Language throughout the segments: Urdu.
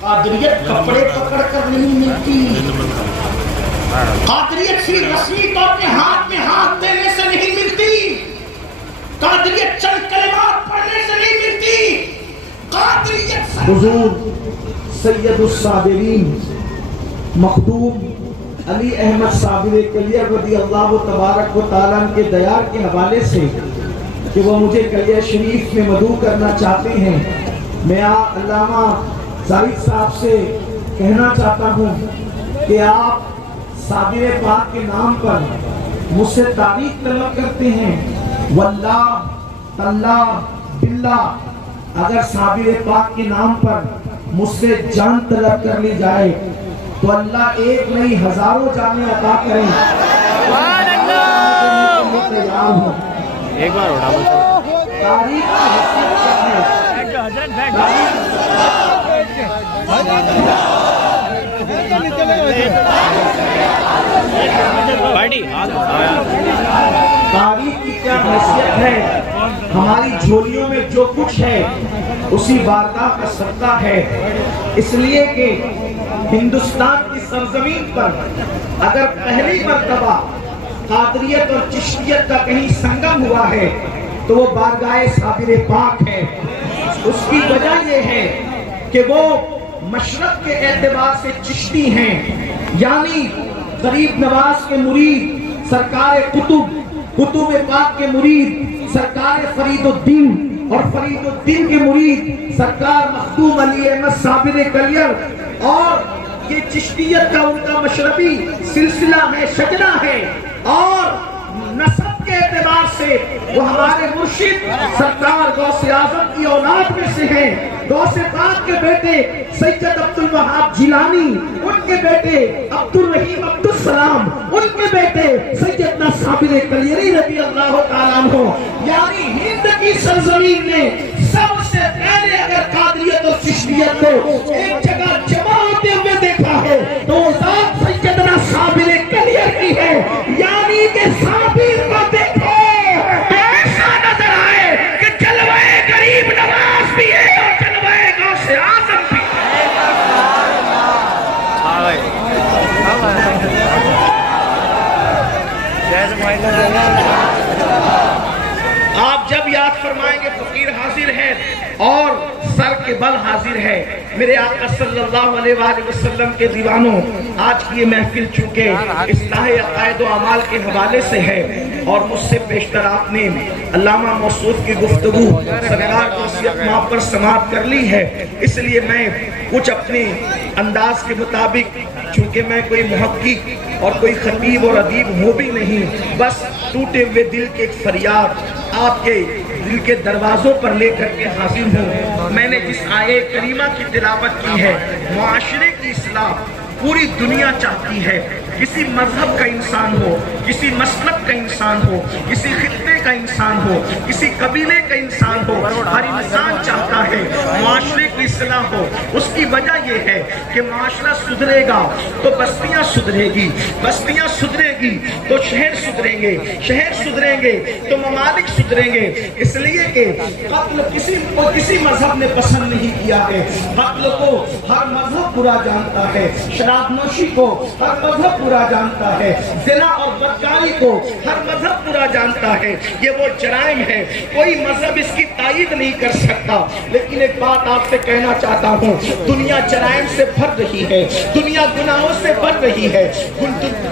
قادریت کپڑے پکڑ کر نہیں ملتی، قادریت صرف رسمی طور پہ ہاتھ میں ہاتھ دینے سے نہیں ملتی، قادریت چند کلمات پڑھنے سے نہیں ملتی، قادریت حضور سید الصابرین مخدوم علی احمد صابر کلیر رضی اللہ تبارک و تعالیٰ کے دیار کے حوالے سے کہ وہ مجھے کلیہ شریف میں مدعو کرنا چاہتے ہیں، میں علامہ زاہد صاحب سے کہنا چاہتا ہوں کہ آپ صابر پاک کے نام پر مجھ سے تعریف طلب کرتے ہیں، واللہ تاللہ باللہ اگر صابر پاک کے نام پر مجھ سے جان طلب کر لی جائے تو اللہ ایک نہیں ہزاروں جانیں عطا کریں۔ ایک بار اٹھا تاریخ کی حیثیت تاریخ کی کیا حیثیت ہے، ہماری جھولیوں میں جو کچھ ہے اسی بارگاہ کا صدقہ ہے، اس لیے کہ ہندوستان کی سرزمین پر اگر پہلی مرتبہ قادریت اور چشتیت کا کہیں سنگم ہوا ہے تو وہ بارگاہ صابر پاک ہے۔ اس کی وجہ یہ ہے کہ وہ مشرق کے اعتبار سے چشتی ہیں، یعنی غریب نواز کے مرید سرکار قطب پاک کے مرید سرکار فرید الدین اور فرید الدین کے مرید سرکار مخدوم علی احمد صابر کلیر، اور یہ چشتیت کا ان کا مشربی سلسلہ ہے، شجرہ ہے، اور نسب کے اعتبار سے وہ ہمارے مرشد سرکار غوث اعظم کی اولاد میں سے ہیں۔ غوث پاک کے بیٹے سید عبد الوہاب جیلانی، ان کے بیٹے عبد الرحیم عبد السلام، ان کے بیٹے سیدنا صابر کلیری رضی اللہ تعالیٰ عنہ، یعنی ہند کی سرزمین نے سب سے پہلے اگر قادریت اور چشتیت کو ایک جگہ جمع ہوتے ہوئے دیکھا ہے تو وہ ذات سیدنا صابر کلیر کی ہے، یعنی کہ صابر کو دیکھو تو ایسا نظر آئے کہ جلوہ غریب نواز بھی ہے اور جلوہ غوث اعظم بھی ہے۔ آپ جب یاد فرمائیں گے فقیر حاضر ہے اور سر کے بل حاضر ہے، میرے آقا صلی اللہ علیہ وآلہ وسلم کے دیوانوں، آج کی یہ محفل چونکہ اصلاح عقائد و اعمال کے حوالے سے ہے اور مجھ سے پیشتر آپ نے علامہ موصوف کی گفتگو سرکار کی وصیت ماں پر سماعت کر لی ہے، اس لیے میں کچھ اپنے انداز کے مطابق، چونکہ میں کوئی محقق اور کوئی خطیب اور ادیب ہوں بھی نہیں، بس ٹوٹے ہوئے دل کے ایک فریاد آپ کے دل کے دروازوں پر لے کر کے حاضر ہوں۔ میں نے جس آیے کریمہ کی تلاوت کی ہے، معاشرے کی اصلاح پوری دنیا چاہتی ہے، کسی مذہب کا انسان ہو، کسی مسلک کا انسان ہو، کسی خطے کا انسان ہو، کسی قبیلے کا انسان ہو، ہر انسان چاہتا ہے معاشرے کی اصلاح ہو۔ اس کی وجہ یہ ہے کہ معاشرہ سدھرے گا تو بستیاں سدھرے گی، بستیاں سدھرے گی تو شہر سدھریں گے، شہر سدھریں گے تو ممالک سدھریں گے۔ اس لیے کہ قتل کسی مذہب نے پسند نہیں کیا ہے، قتل کو ہر مذہب برا جانتا ہے، شراب نوشی کو ہر مذہب برا جانتا ہے، زنا اور بدکاری کو ہر مذہب برا جانتا ہے، یہ وہ جرائم ہے، کوئی مذہب اس کی تائید نہیں کر سکتا۔ لیکن ایک بات آپ سے کہنا چاہتا ہوں، دنیا جرائم سے بھر رہی ہے، دنیا گناہوں سے بھر رہی ہے،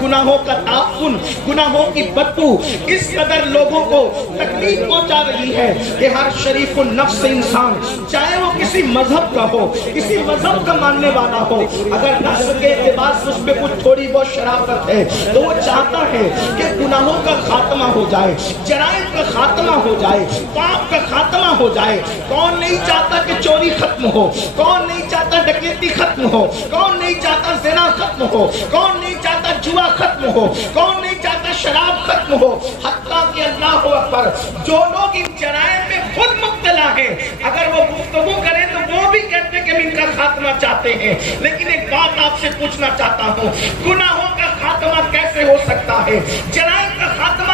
گناہوں کا تعفن، گناہوں کی بدبو اس قدر لوگوں کو تکلیف پہنچا رہی ہے کہ ہر شریف النفس انسان، چاہے وہ کسی مذہب کا ہو، کسی مذہب کا ماننے والا ہو، اگر نسل کے اعتبار سے اس میں کچھ تھوڑی بہت شرافت ہے تو وہ چاہتا ہے کہ گناہوں کا خاتمہ ہو جائے، جرائم کا خاتمہ ہو جائے، پاپ کا خاتمہ ہو جائے۔ کون نہیں چاہتا کہ چوری ختم ہو، کون نہیں چاہتا ڈکیتی ختم ہو، کون نہیں چاہتا زنا ختم ہو، کون نہیں چاہتا جوا ختم ہو، کون نہیں چاہتا شراب ختم ہو، حتیٰ کہ اللہ اکبر جو لوگ ان جرائم میں خود مبتلا ہیں اگر وہ گفتگو کریں تو وہ بھی کہتے ہیں کہ ہم ان کا خاتمہ چاہتے ہیں۔ لیکن ایک بات آپ سے پوچھنا چاہتا ہوں، گناہوں کا خاتمہ کیسے ہو سکتا ہے، جرائم کا خاتمہ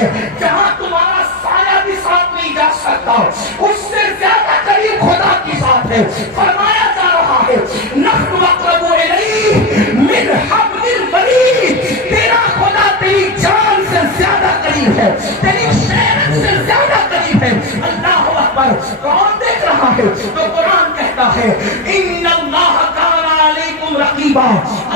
ہے جہاں تمہارا سایہ بھی ساتھ نہیں جا سکتا، اس سے زیادہ قریب خدا کی ذات ہے۔ فرمایا جا رہا ہے نحن اقرب الیہ من حبل الورید، تیرا خدا تیری جان سے زیادہ قریب ہے، تیری شہرت سے زیادہ قریب ہے۔ اللہ اکبر، کون دیکھ رہا ہے؟ تو قرآن کہتا ہے ان اللہ کان علیکم رقیبا،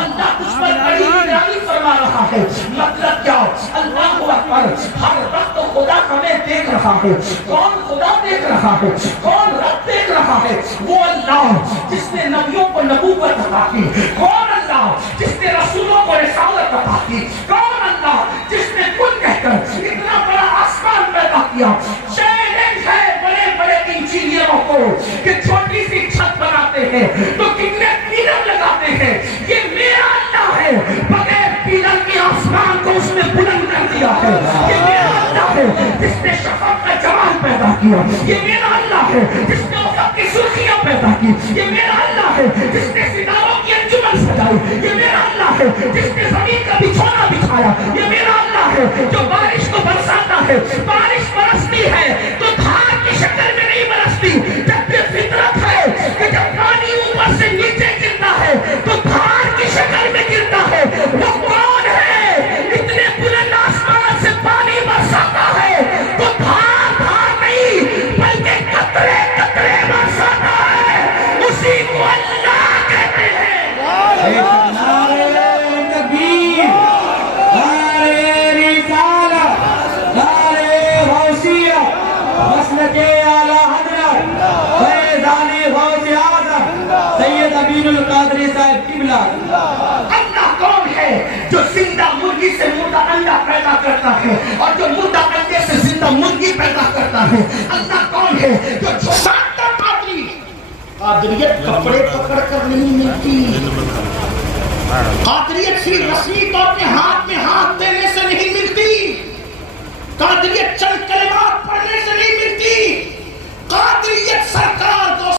اللہ تجھ پر بڑی نگرانی فرما رہا ہے۔ مطلب کیا؟ اللہ اکبر، ہر وقت خدا ہمیں دیکھ رہا ہے۔ کون خدا دیکھ رہا ہے؟ کون رب دیکھ رہا ہے؟ وہ اللہ جس نے نبیوں کو نبوت عطا کی، کون اللہ جس نے رسولوں کو رسالت عطا کی، کون اللہ جس نے کن کہہ کر اتنا بڑا آسمان پیدا کیا۔ چیلنج ہے بڑے بڑے انجینئروں کو کہ چھوٹی سی چھت بناتے ہیں تو کتنے پلر لگاتے ہیں، یہ میرا اللہ ہے، بغیر پلر کے آسمان کو اس نے بلند کر دیا ہے۔ یہ میرا اللہ ہے جس نے شفق کا جمال پیدا کیا، یہ میرا اللہ ہے جس نے افق کی سرخیاں پیدا کی، یہ میرا اللہ ہے جس نے ستاروں کی انجمن سجائی، یہ میرا اللہ ہے جس نے زمین کا بچھونا بچھایا، یہ میرا اللہ ہے جو بارش کو برساتا ہے۔ بارش برستی ہے تو دھار کی شکل میں نہیں برستی، جبکہ فطرت ہے کہ جب پانی اوپر سے نیچے گرتا ہے تو دھار کی شکل میں گرتا ہے۔ وہ کون ہے اتنے بلند آسمان سے پانی برساتا ہے تو دھار دھار نہیں بلکہ قطرے قطرے برساتا ہے، اسی کو اللہ کہتے ہیں۔ اللہ کون ہے جو زندہ مرغی سے مردہ انڈا پیدا کرتا ہے اور جو مردہ انڈے سے زندہ مرغی پیدا کرتا ہے؟ اللہ کون ہے جو چھوٹا قادری؟ قادریت کپڑے پکڑ کر نہیں ملتی، قادریت صرف رسمی طور پہ ہاتھ میں ہاتھ دینے سے نہیں ملتی، قادریت چل کر